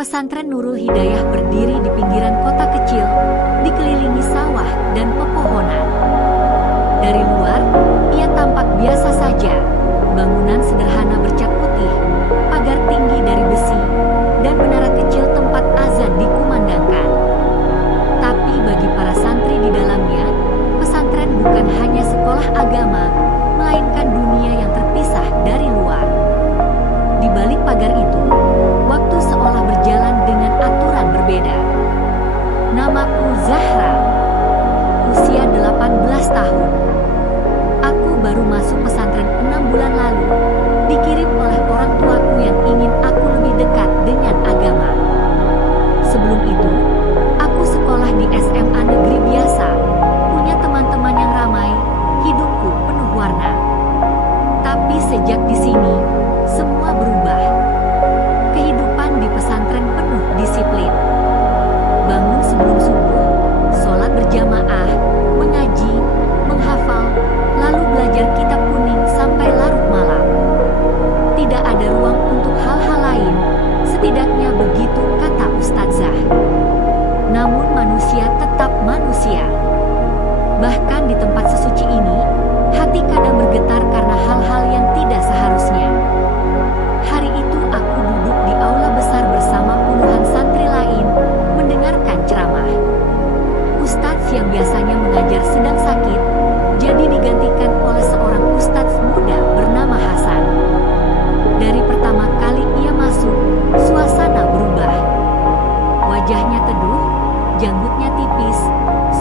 Pesantren Nurul Hidayah berdiri di pinggiran kota kecil, dikelilingi sawah dan pepohonan. Dari luar, ia tampak biasa saja. Bangunan sederhana bercat putih, pagar tinggi dari besi, dan menara kecil tempat azan dikumandangkan. Tapi bagi para santri di dalamnya, pesantren bukan hanya sekolah agama, melainkan dunia yang terpisah dari luar. Di balik pagar itu, waktu seolah berjalan dengan aturan berbeda. Namaku Zahra, usia 18 tahun. Aku baru masuk pesantren 6 bulan lalu, dikirim oleh orang tuaku yang ingin aku lebih dekat dengan agama. Sebelum itu, aku sekolah di SMA negeri biasa, punya teman-teman yang ramai, hidupku penuh warna. Tapi sejak di sini, semua berubah. Kehidupan di pesantren penuh disiplin. Bangun sebelum subuh, sholat berjamaah, mengaji, menghafal, lalu belajar kitab kuning sampai larut malam. Tidak ada ruang untuk hal-hal lain, setidaknya begitu kata Ustadzah. Namun manusia tetap manusia. Bahkan di tempat sesuci ini, hati kadang bergetar karena hal-hal yang tidak seharusnya. Hari itu aku duduk di aula besar bersama puluhan santri lain, mendengarkan ceramah. Ustadz yang biasanya mengajar sedang sakit, jadi digantikan oleh seorang ustadz muda bernama Hasan. Dari pertama kali ia masuk, suasana berubah. Wajahnya teduh, janggutnya tipis,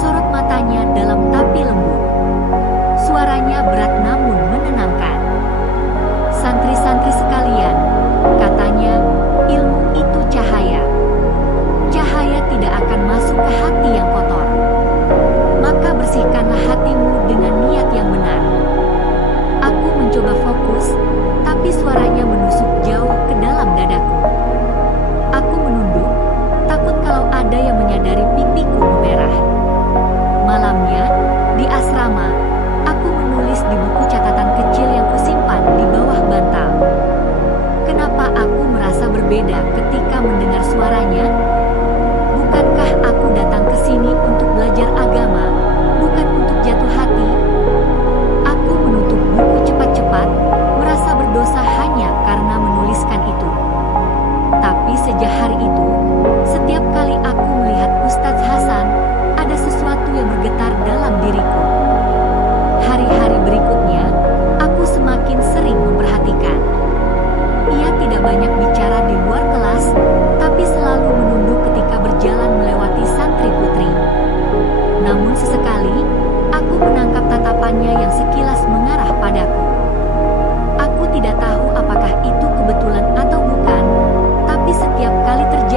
sorot matanya dalam tapi lembut. Suaranya berat namun menenangkan. Santri-santri sekalian, katanya, ilmu itu cahaya. Cahaya tidak akan masuk ke hati yang kotor. Maka bersihkanlah hatimu dengan niat yang benar. Aku mencoba fokus, tapi suaranya menusuk jauh ke dalam dadaku. Aku menunduk, takut kalau ada yang menyadari pipiku memerah. Malamnya, di asrama, aku menulis di buku catatan kecil yang kusimpan di bawah bantal. Kenapa aku merasa berbeda ketika mendengar suaranya? Bukankah aku datang ke sini untuk belajar agama, bukan untuk jatuh hati? Aku menutup buku cepat-cepat, merasa berdosa hanya karena menuliskan itu. Tapi sejak hari itu, setiap kali aku melihat Ustadz Hasan, ada sesuatu yang bergetar dalam diriku. Hari-hari berikutnya, aku semakin sering memperhatikan. Ia tidak banyak bicara di luar kelas, tapi selalu menunduk ketika berjalan melewati santri putri. Namun sesekali, aku menangkap tatapannya yang sekilas mengarah padaku. Aku tidak tahu apakah itu kebetulan atau bukan, tapi setiap kali terjadi,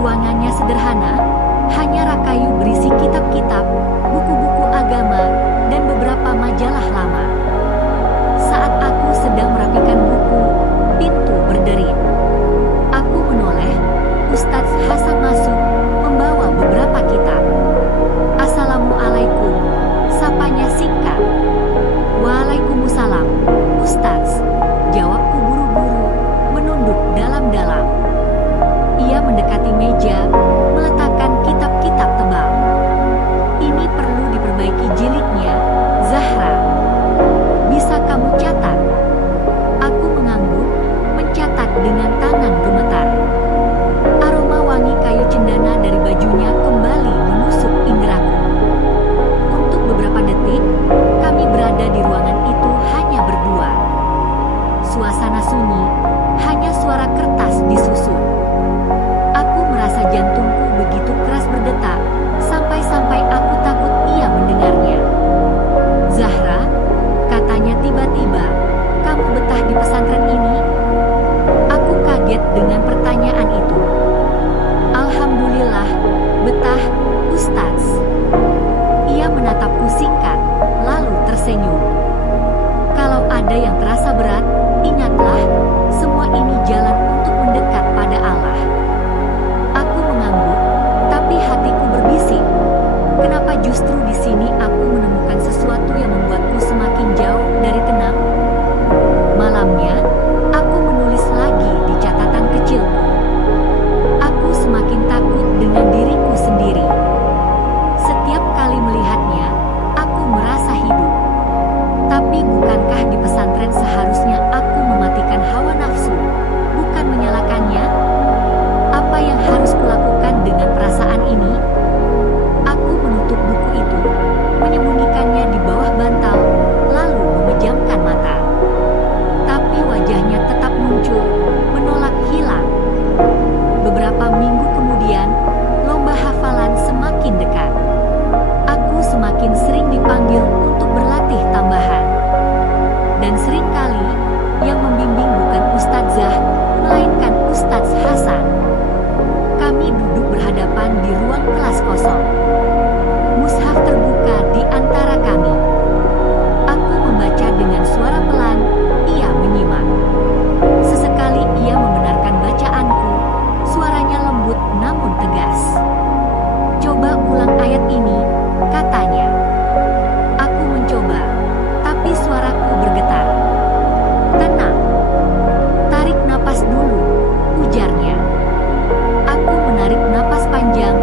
Ruangannya sederhana, hanya rak kayu berisi kitab-kitab, buku-buku agama, dan beberapa majalah lama. Saat aku sedang merapikan buku, pintu berdering. Aku menoleh, Ustadz Hasan masuk, membawa beberapa kitab. "Assalamualaikum," sapanya singkat. "Waalaikumsalam, Ustadz," jawabku buru-buru, menunduk dalam-dalam. Ia mendekati meja, meletakkan kitab-kitab tebal. "Ini perlu diperbaiki jilidnya, Zahra. Bisa kamu catat?" Aku mengangguk, mencatat dengan tangan gemetar. Aroma wangi kayu cendana dari bajunya kembali menusuk indraku. Untuk beberapa detik, kami berada di ruangan itu hanya berdua. Suasana sunyi, hanya suara kertas disusun. Aku merasa jantungku begitu keras berdetak, sampai-sampai aku takut ia mendengarnya. "Zahra," katanya tiba-tiba, "kamu betah di pesantren ini?" Aku kaget dengan pertanyaan itu. "Alhamdulillah, betah, Ustadz." Ia menatapku singkat, lalu tersenyum. "Kalau ada yang terasa berat, ingatlah, semua ini jalan untuk mendekat pada Allah." Aku mengangguk, tapi hatiku berbisik. Kenapa justru di sini aku menemukan sesuatu yang membuatku semakin jauh dari tenang? Malamnya, aku menulis lagi di catatan kecilku. Aku semakin takut dengan diriku sendiri. Setiap kali melihatnya, aku merasa hidup. Tapi bukankah di pesantren seharusnya aku mematikan hawa nafsu, bukan menyalakannya? Apa yang harus kulakukan dengan perasaan ini? Aku menutup buku itu, menyembunyikannya di bawah bantal, lalu memejamkan mata. Tapi wajahnya tetap muncul, menolak hilang. Beberapa minggu kemudian, lomba hafalan semakin dekat. Aku semakin sering dipanggil untuk berlatih tambahan. Dan seringkali, yang membimbing bukan Ustadzah, melainkan Ustadz Hasan. Kami duduk berhadapan di ruang kelas kosong. Mushaf terbuka di antara kami. Aku membaca dengan suara pelan, ia menyimak. Sesekali ia membenarkan bacaanku, suaranya lembut namun tegas. "Coba ulang ayat ini," katanya. Aku mencoba, tapi suaraku bergetar. "Tenang. Tarik napas dulu," ujarnya. Aku menarik napas panjang,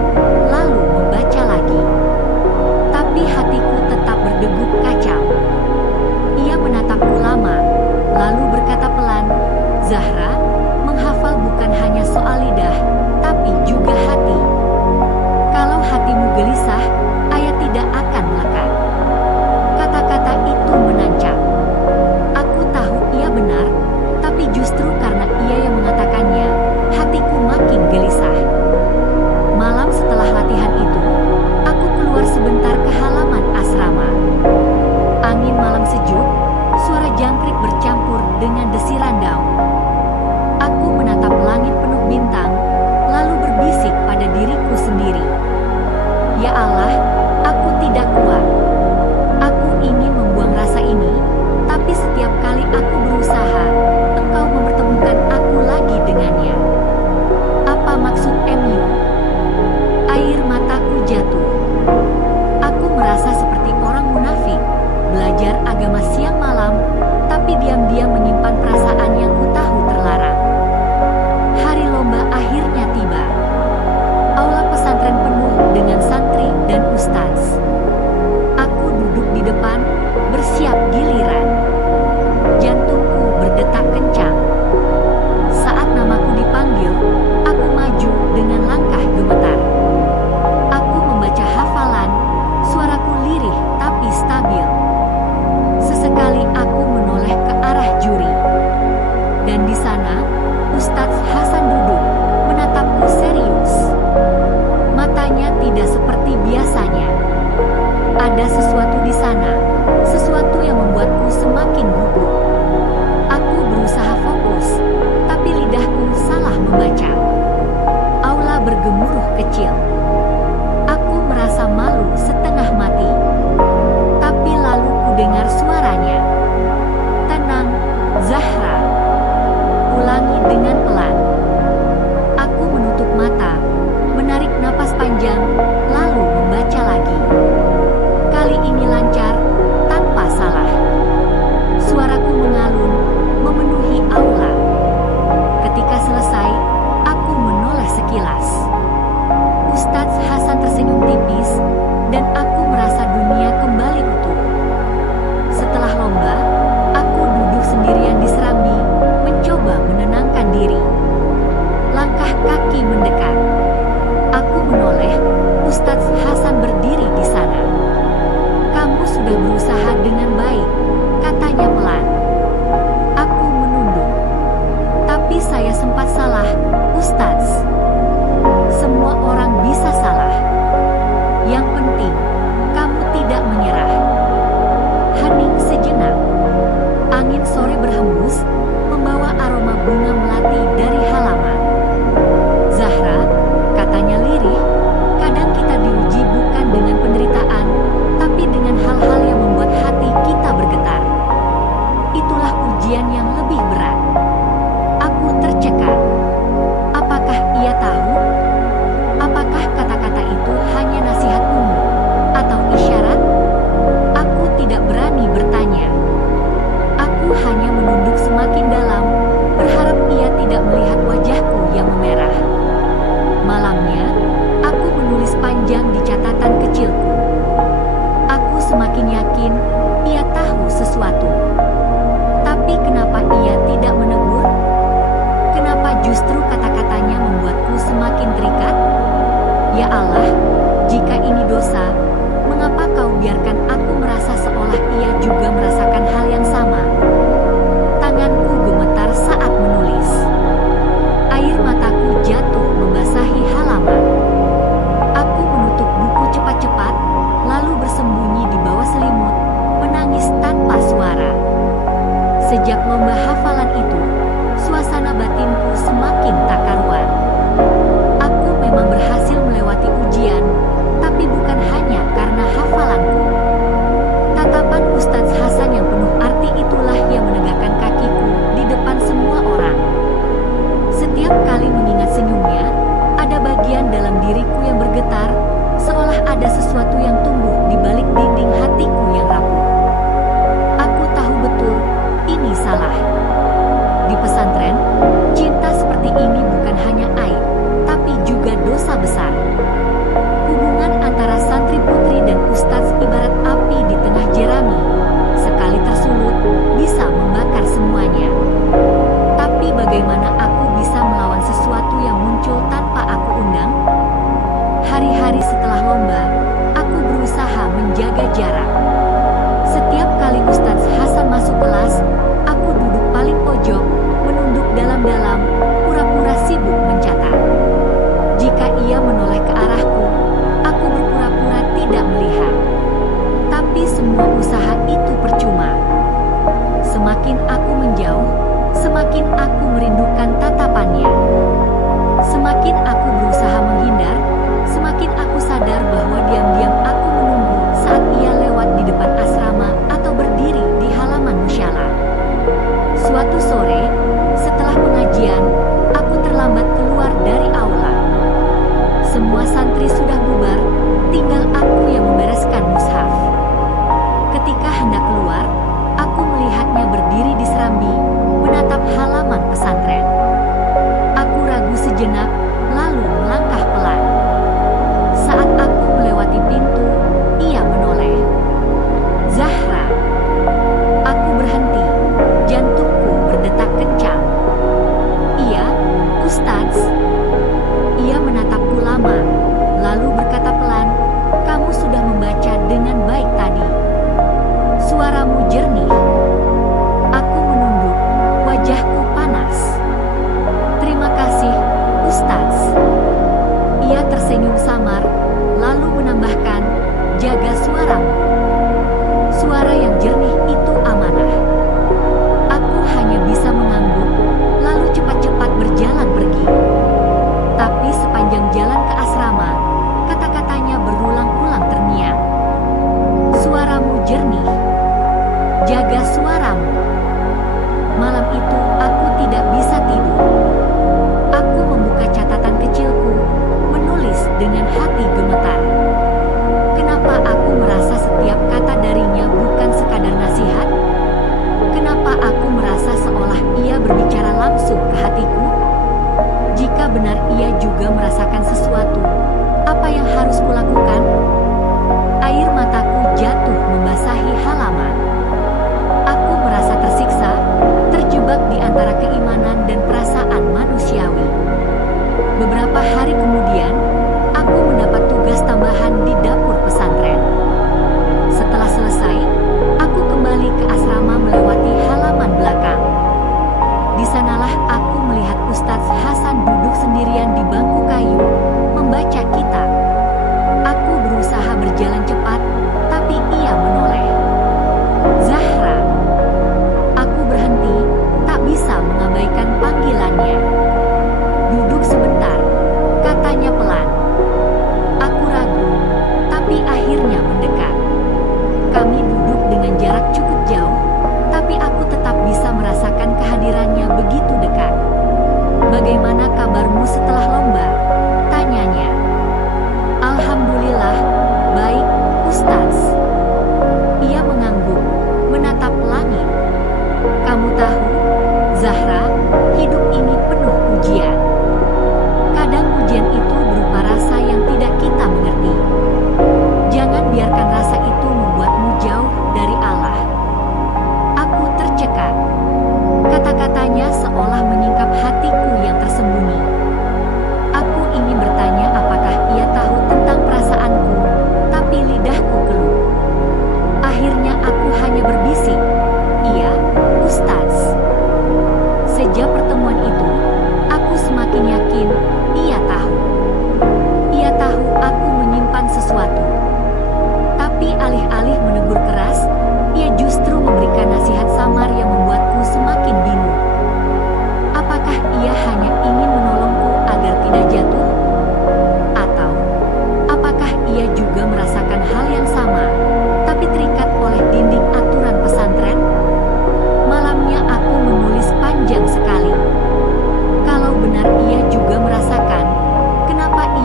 lalu membaca lagi. Tapi hatiku tetap berdegup kacau. Ia menatapku lama, lalu berkata pelan, "Zahra, menghafal bukan hanya soal lidah, tapi juga hati. Kalau hatimu gelisah, ayat tidak akan melekat." Kata-kata itu menancap. Aku tahu ia benar, tapi justru karena ia yang mengatakannya, hatiku makin gelisah. Malam setelah latihan itu, aku keluar sebentar ke halaman asrama. Angin malam sejuk, suara jangkrik bercampur dengan desiran daun. Aku menatap langit penuh bintang, lalu berbisik pada diriku sendiri. "Ya Allah, aku tidak kuat. Aku ingin membuang rasa ini, tapi setiap kali aku berusaha, Engkau mempertemukan aku lagi dengannya. Apa maksud MU?" Air mataku jatuh. Aku merasa seperti orang munafik, belajar agama siang malam, tapi diam-diam menyimpan perasaan yang kutahu terlarang. Hari lomba akhirnya tiba. Aula pesantren penuh dengan santri dan ustadz. Aku duduk di depan, bersiap giliran. Jantungku berdetak kencang. Saat namaku dipanggil, aku maju dengan langkah gemetar. Aku membaca hafalan, suaraku lirih tapi stabil. Sesekali aku menoleh ke arah juri. Dan di sana, Ustadz Hasan duduk, menatapku serius. Matanya tidak seperti biasanya. Ada sesuatu di sana, sesuatu yang membuatku semakin gugup. Aku berusaha fokus, tapi lidahku salah membaca. Aula bergema. kekuatan kecilku. Aku semakin yakin ia tahu sesuatu. Tapi kenapa ia tidak menegur? Kenapa justru kata-katanya membuatku semakin terikat? Ya Allah, jika ini dosa, mengapa kau biarkan aku merasa seolah ia juga merasakan hal yang sama? Tanganku gemetar saat menulis. Air mataku jatuh membasahi halaman. Aku menutup buku cepat-cepat, lalu bersembunyi di bawah selimut, menangis tanpa suara. Sejak lomba hafalan itu, suasana batinku semakin tak karuan. Aku memang berhasil melewati ujian, tapi bukan hanya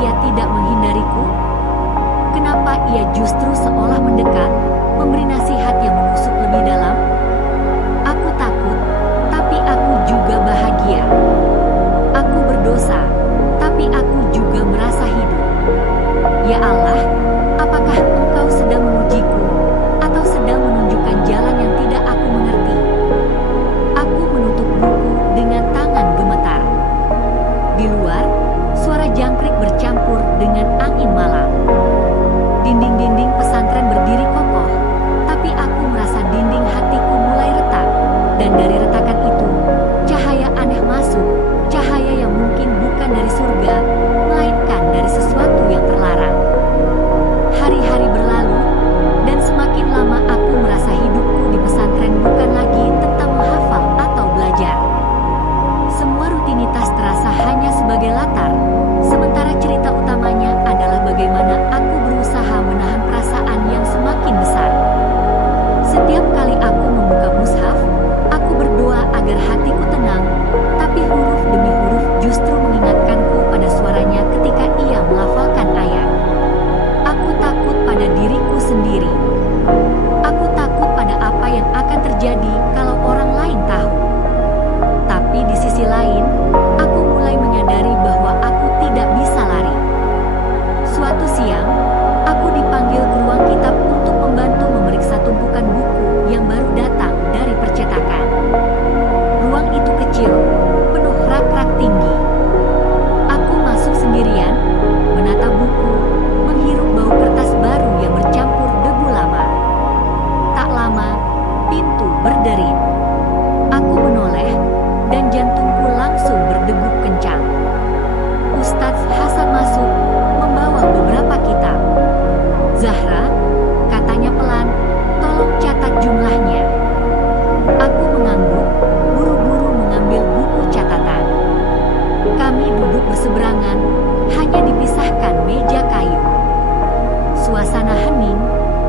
ia tidak menghindariku? Kenapa ia justru seolah mendekat, memberi nasihat yang menusuk lebih dalam? Aku takut, tapi aku juga bahagia. Aku berdosa, tapi aku juga merasa hidup. Ya Allah, apakah Engkau sedang mengujiku, atau sedang menunjukkan jalan yang tidak aku mengerti? Aku menutup buku dengan tangan gemetar. Di luar, suara jangkrik bercampur dengan angin malam. Dinding-dinding pesantren berdiri kokoh, tapi aku merasa dinding hatiku mulai retak, dan dari retakan itu, cahaya aneh masuk, cahaya yang mungkin bukan dari surga, melainkan dari sesuatu yang terlarang. Hari-hari berlalu, dan semakin lama aku merasa hidupku di pesantren bukan lagi tentang menghafal atau belajar. Semua rutinitas terasa hanya sebagai latar, sementara cerita utamanya adalah bagaimana aku berusaha menahan perasaan yang semakin besar. Setiap kali aku membuka mushaf, aku berdoa agar hatiku tenang, tapi huruf demi huruf justru mengingatkanku pada suaranya ketika ia melafalkan ayat. Aku takut pada diriku sendiri. Aku takut pada apa yang akan terjadi kalau orang lain tahu. Tapi di sisi lain, aku mulai menyadari bahwa aku tidak bisa lari. Suatu siang, aku dipanggil ke ruang kitab untuk membantu memeriksa tumpukan buku yang baru datang dari percetakan. Ruang itu kecil, penuh rak-rak tinggi. Aku masuk sendirian, menata buku, menghirup bau kertas baru yang bercampur debu lama. Tak lama, pintu berderit. Aku menoleh, dan jantungku langsung berdegup kencang. Ustadz Hasan masuk, membawa beberapa kitab. Zahra, katanya pelan, tolong catat jumlahnya. Aku mengangguk, buru-buru mengambil buku catatan. Kami duduk berseberangan, hanya dipisahkan meja kayu. Suasana hening,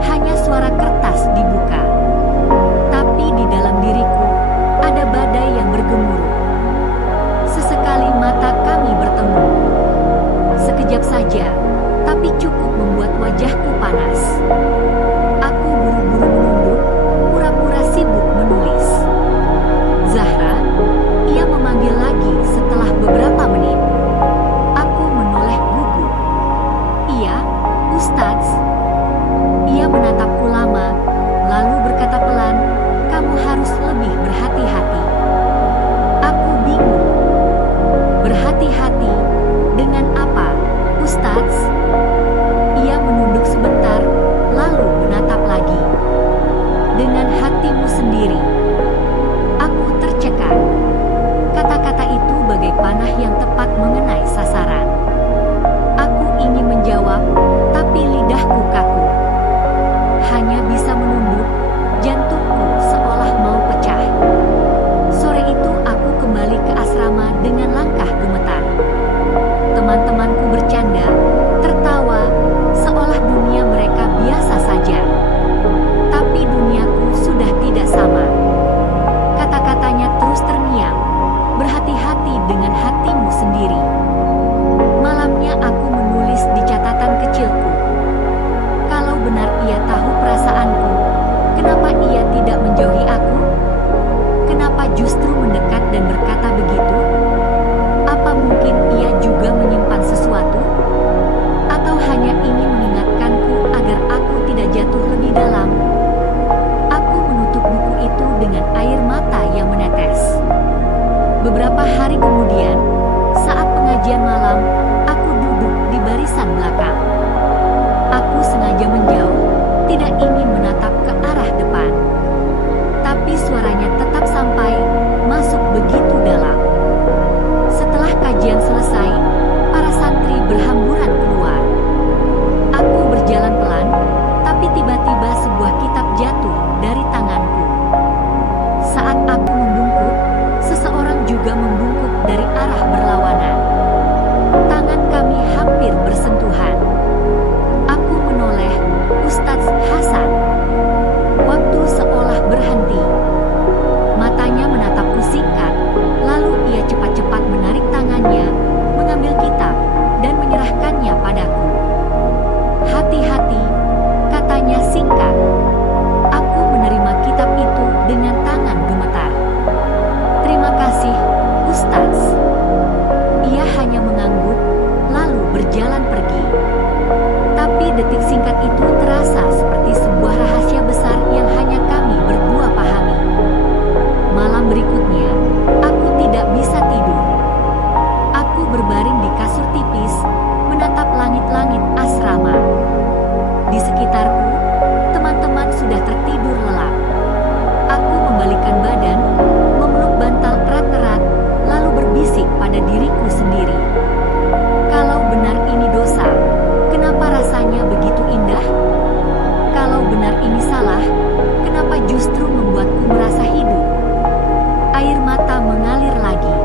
hanya suara kertas dibuka. Tapi di dalam diriku, ada badai yang bergemuruh. Sesekali mata kami bertemu. Sekejap saja, tapi cukup membuat wajahku panas. Aku buru-buru menunduk, pura-pura sibuk menulis. Zahra, ia memanggil lagi setelah beberapa menit. Aku menoleh gugup. Iya, Ustadz. Ia menatapku lama, lalu berkata pelan, kamu harus lebih berhati-hati. Aku bingung. Berhati-hati dengan apa, Ustadz? Ia menunduk sebentar, lalu menatap lagi. Dengan hatimu sendiri. Aku tercekat. Kata-kata itu bagai panah yang tepat mengenai sasaran. Aku ingin menjawab, tapi lidahku kaku. Hanya bisa menunduk, jantungku seolah mau pecah. Sore itu aku kembali ke asrama dengan langkah gemetar. Teman-temanku bercanda, tertawa, seolah dunia mereka biasa saja. Tapi duniaku sudah tidak sama. Kata-katanya terus terngiang, berhati-hati dengan hatimu sendiri. Malamnya aku menulis di catatan kecilku. Kalau benar ia tahu perasaanku, kenapa ia tidak menjauhi aku? Kenapa justru mendekat dan berkata begitu? Apa mungkin ia juga menyimpan sesuatu? Atau hanya ingin mengingatkanku agar aku tidak jatuh lebih dalam? Aku menutup buku itu dengan air mata yang menetes. Beberapa hari kemudian, saat pengajian malam, aku duduk di barisan belakang. Aku sengaja menjauh, tidak ingin menatap ke arah depan. Tapi suaranya tetap sampai, masuk begitu dalam. Setelah kajian selesai, para santri berhamburan keluar. Aku berjalan pelan, tapi tiba-tiba sebuah kitab jatuh dari tanganku. Saat aku membungkuk, seseorang juga membungkuk dari arah berlawanan. Tangan kami hampir bersentuhan. Aku menoleh, Ustadz Hasan. pergi. Tapi detik singkat itu terasa seperti sebuah rahasia besar yang hanya kami berdua pahami. Malam berikutnya, aku tidak bisa tidur. Aku berbaring di kasur tipis, menatap langit-langit asrama. Di sekitarku, teman-teman sudah tertidur lelap. Aku membalikkan badan, memeluk bantal erat-erat, lalu berbisik pada diriku sendiri. Kalau benar ini dosa, kenapa rasanya begitu indah? Kalau benar ini salah, kenapa justru membuatku merasa hidup? Air mata mengalir lagi.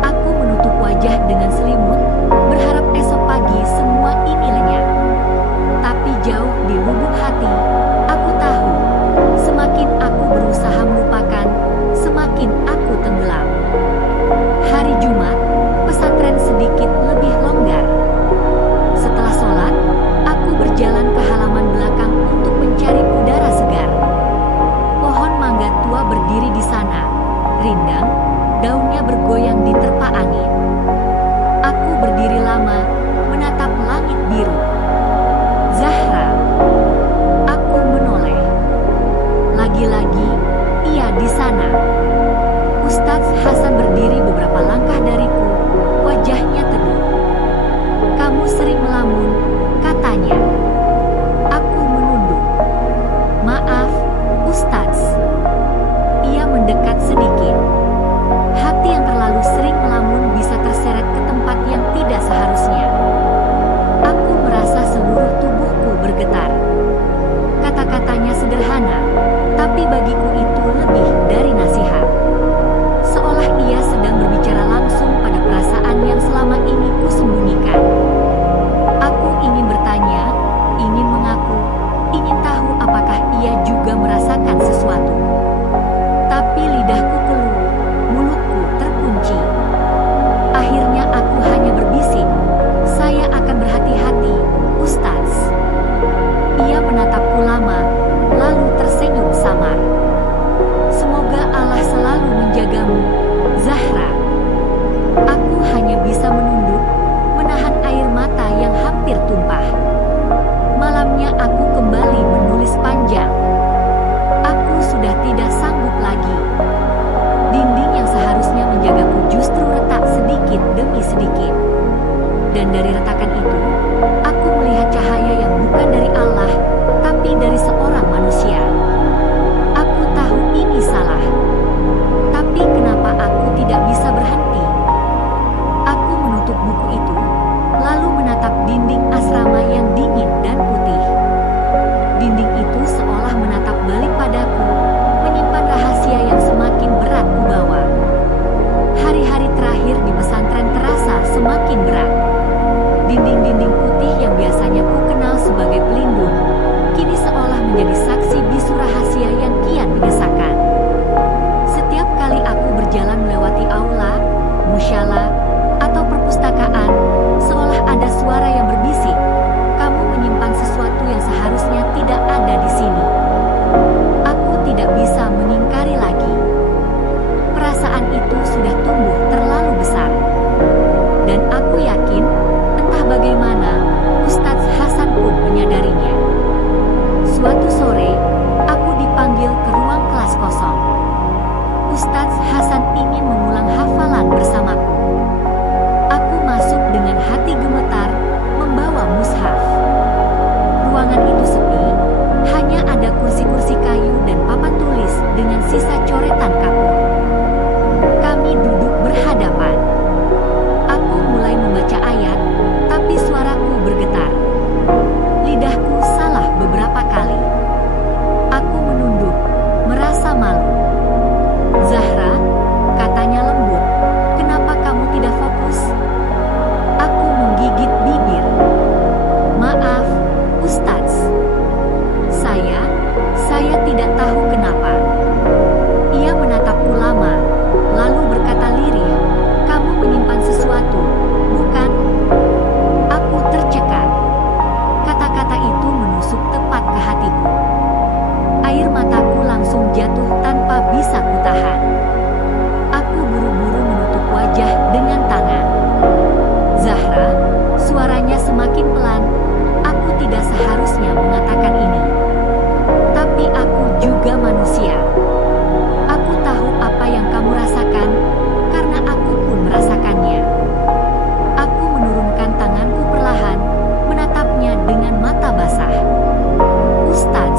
Aku menutup wajah dengan selimut, berharap esok pagi semua ini lenyap. Tapi jauh di lubuk hati, aku tahu, semakin aku berusaha melupakan, semakin aku tenggelam. Hari Jumat, pesantren sedikit lebih longgar. Setelah sholat, aku berjalan ke halaman belakang untuk mencari udara segar. Pohon mangga tua berdiri di sana, rindang, daunnya bergoyang diterpa angin. Aku berdiri lama, menatap langit biru. Zahra. Aku menoleh. Lagi-lagi, ia di sana. Ustadz Hasan berdiri beberapa langkah dariku, wajahnya teduh. "Kamu sering melamun," katanya. Aku menunduk. "Maaf, Ustadz." Ia mendekat sedikit. Hati yang terlalu sering melamun bisa terseret ke tempat yang tidak seharusnya. Aku merasa seluruh tubuhku bergetar. Kata-katanya sederhana, tapi bagiku itu lebih dari nasihat. Seolah ia sedang berbicara langsung pada perasaan yang selama ini kusembunyikan. Aku ingin bertanya, ingin mengaku, ingin tahu apakah ia juga merasakan sesuatu. Tapi lidahku keluh, mulutku terkunci. Akhirnya aku hanya berbisik, "Saya akan berhati-hati, Ustadz." Ia menatapku lama, lalu tersenyum samar. "Semoga Allah selalu menjagamu, Zahra." Aku hanya bisa menunduk, menahan air mata yang hampir tumpah. Malamnya aku kembali menulis panjang. Aku sudah tidak sanggup lagi. Dinding yang seharusnya menjagaku justru retak sedikit demi sedikit. Dan dari retakan itu, aku melihat cahaya yang bukan dari Allah, tapi dari seorang manusia. Aku tahu ini salah. Tapi kenapa aku tidak bisa berhenti? Aku menutup buku itu, lalu menatap dinding asrama yang dingin dan putih. Dinding itu seolah menatap balik padaku, menyimpan rahasia yang semakin berat kubawa. Hari-hari terakhir di pesantren terasa semakin berat. Dinding-dinding putih yang biasanya ku kenal sebagai pelindung, kini seolah menjadi saksi bisu rahasia yang kian menyesakan. Setiap kali aku berjalan melewati aula, musyala, atau perpustakaan, seolah ada suara yang berbisik, tidak seharusnya mengatakan ini. Tapi aku juga manusia. Aku tahu apa yang kamu rasakan, karena aku pun merasakannya. Aku menurunkan tanganku perlahan, menatapnya dengan mata basah. Ustaz.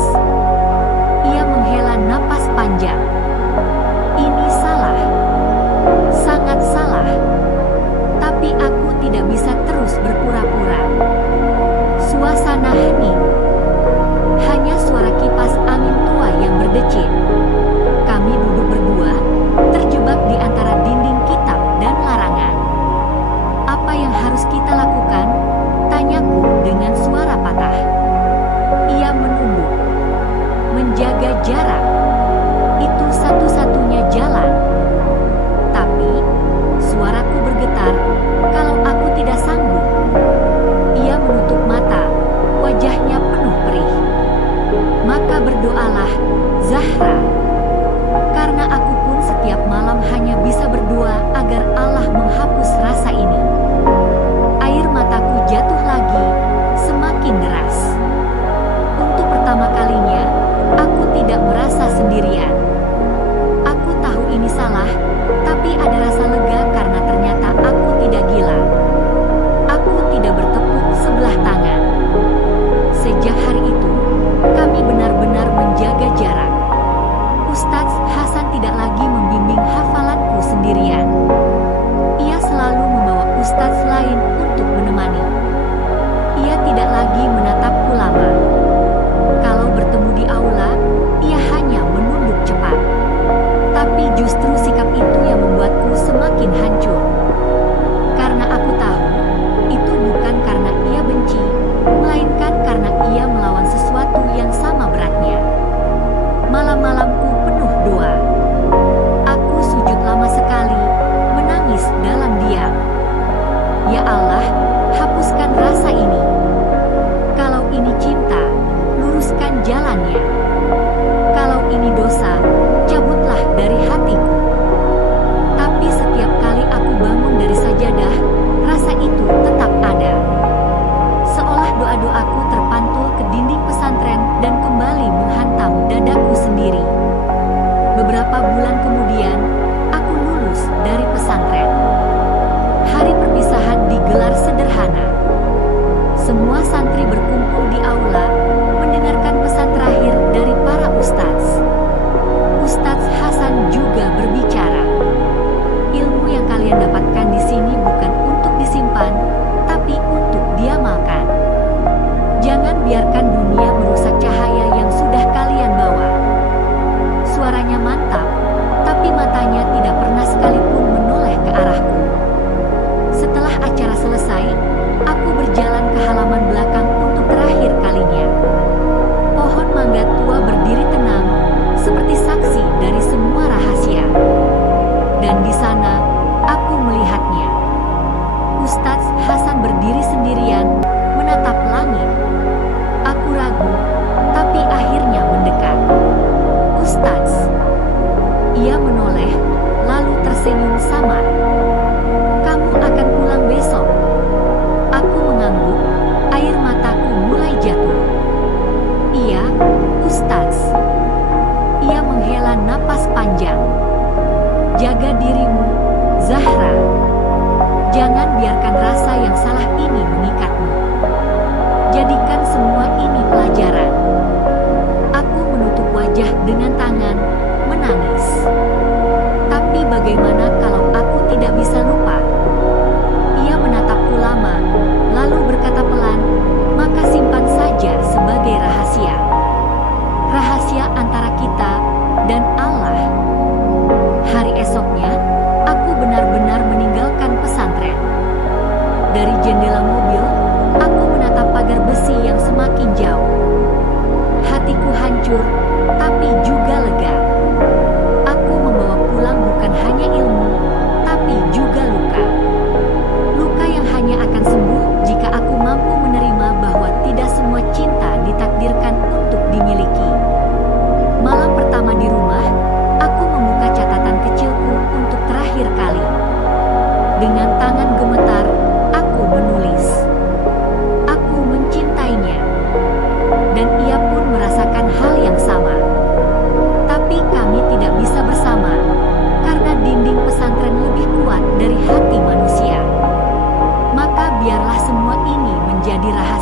Ia menghela napas panjang. Ini salah. Sangat salah. Tapi aku tidak bisa terus berpura-pura. Suasana hening. Hanya suara kipas angin tua yang berdecit.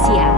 manusia.